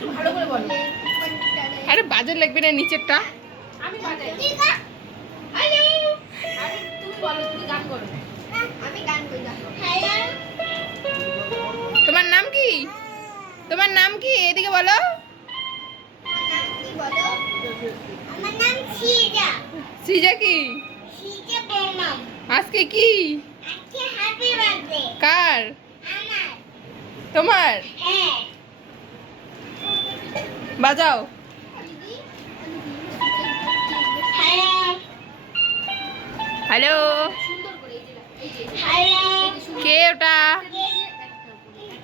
একটু ভালো করে বলো। আরে বাজে লাগবে না নিচেরটা। আমি বাজাই। হ্যালো। আরে তুমি বলো, তুমি গান করো। আমি গান করি না। হ্যালো। তোমার নাম কি? তোমার নাম কি? এদিকে বলো। আমার নাম কি বলো? আমার নাম সিজা। সিজা কি? সিজা বৌমা। আজকে কি? আজকে হ্যাপি বার্থডে। কার? আমার। তোমার? হ্যাঁ। বাজাও। হ্যালো। হ্যালো। সুন্দর করে এই যে হ্যালো। কে ওটা?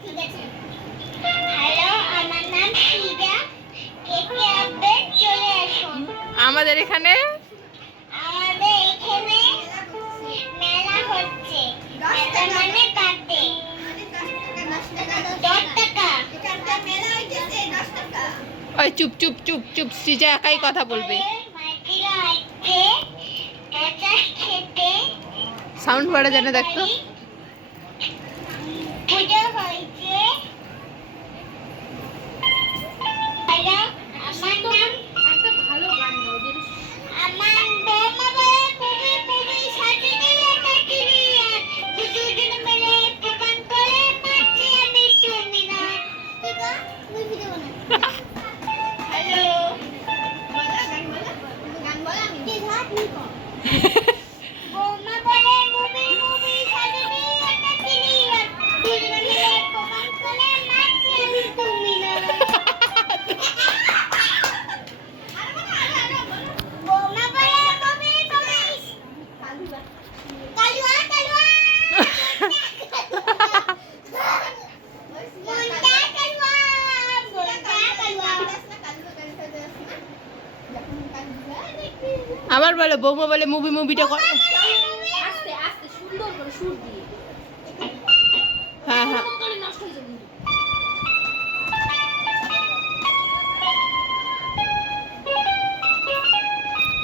ঠিক আছে। হ্যালো, আমার নাম সিজা। কেকে আপডেট চলে আসুন। আমাদের এখানে আমাদের এখানে মেলা হচ্ছে। মেলা মানে বার্থডে। 10 টাকা। এখানটা মেলা হইতেছে 10 টাকা। ওই চুপ চুপ চুপ চুপ, সিজা একাই কথা বলবে। মাইকিরা আসছে কাঁচা খেতে। সাউন্ড বাড়া জানে দেখতো। পূজা হয়েছে। হ্যালো, আমার নাম একটা ভালো গান গাও যেটা আমার বৌমা বলে পুবি পুবি সাথে নিয়ে নাচিনি আর দুদিন মিলে প্রমাণ করে মাছি আমি তুমি না। ঠিক আছে, তুমি ভিডিও বানাও। হ্যালো, বলা গান বলা আমি ঠিক আছে তুমি কও। বৌমা বলে মুভি মুভি সাথে নিয়ে নাচিনি আর দুদিন মিলে প্রমাণ করে মাছি আমি তুমি না। বৌমা বলে মুভি মুভি কালুয়া কালুয়া মুন্ডা কালুয়া মুন্ডা কালুয়া। আবার বলো, বৌমা বলে মুভি মুভিটা কর। আস্তে আস্তে সুন্দর করে সুর দিয়ে। হ্যাঁ হ্যাঁ। তাহলে নষ্ট হয়ে যাবে।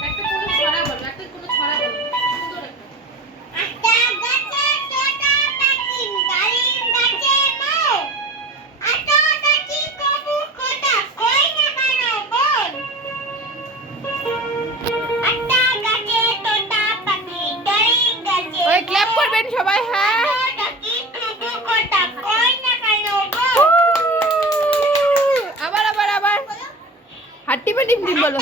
একটা কোনো ছড়া বলো, একটা কোনো ছড়া বলো। সুন্দর একটা। আটা গাছে তোতা পাখি ডালিম গাছে মৌ। আটা গাছি কবু কথা কই না কেন বল। আটা গাছে তোতা পাখি ডালিম গাছে ওই ক্ল্যাপ করবেন সবাই। হ্যাঁ। আবার আবার আবার হাট্টি পাটি টিম বলো।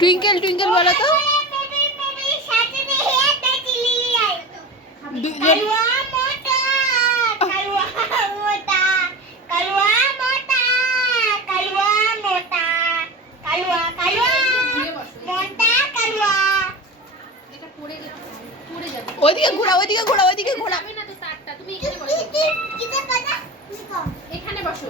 টুইঙ্কেল টুইঙ্কেল বলো তো। দুজন ওইদিকে ঘোরা, ওইদিকে ঘোরা, ওইদিকে ঘোরা। এখানে বসো।